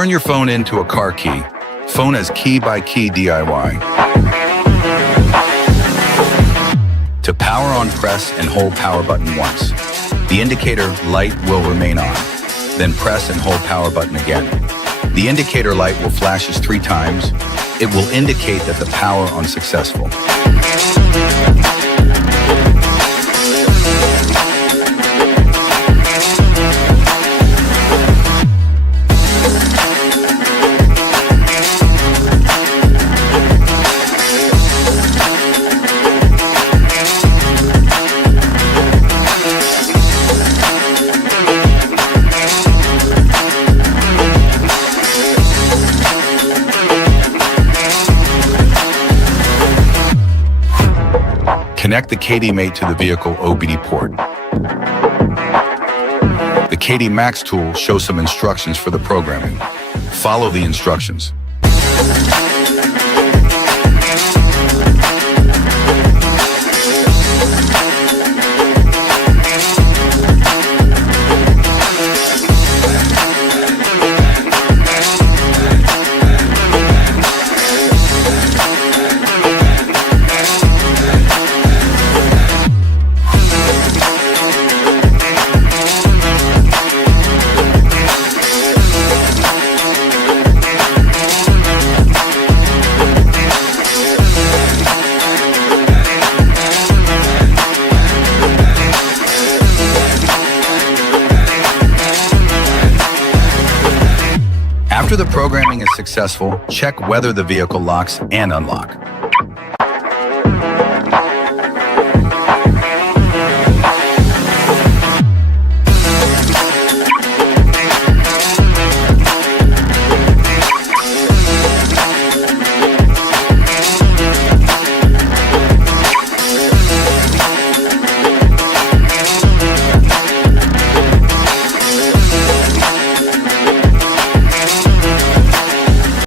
Turn your phone into a car key. Phone as Key by Key DIY. To power on, press and hold power button once. The indicator light will remain on. Then press and hold power button again. The indicator light will flash 3 times. It will indicate that the power on successful. Connect the KeyDiy Mate to the vehicle OBD port. The KeyDiy Max tool shows some instructions for the programming. Follow the instructions. After the programming is successful, check whether the vehicle locks and unlocks.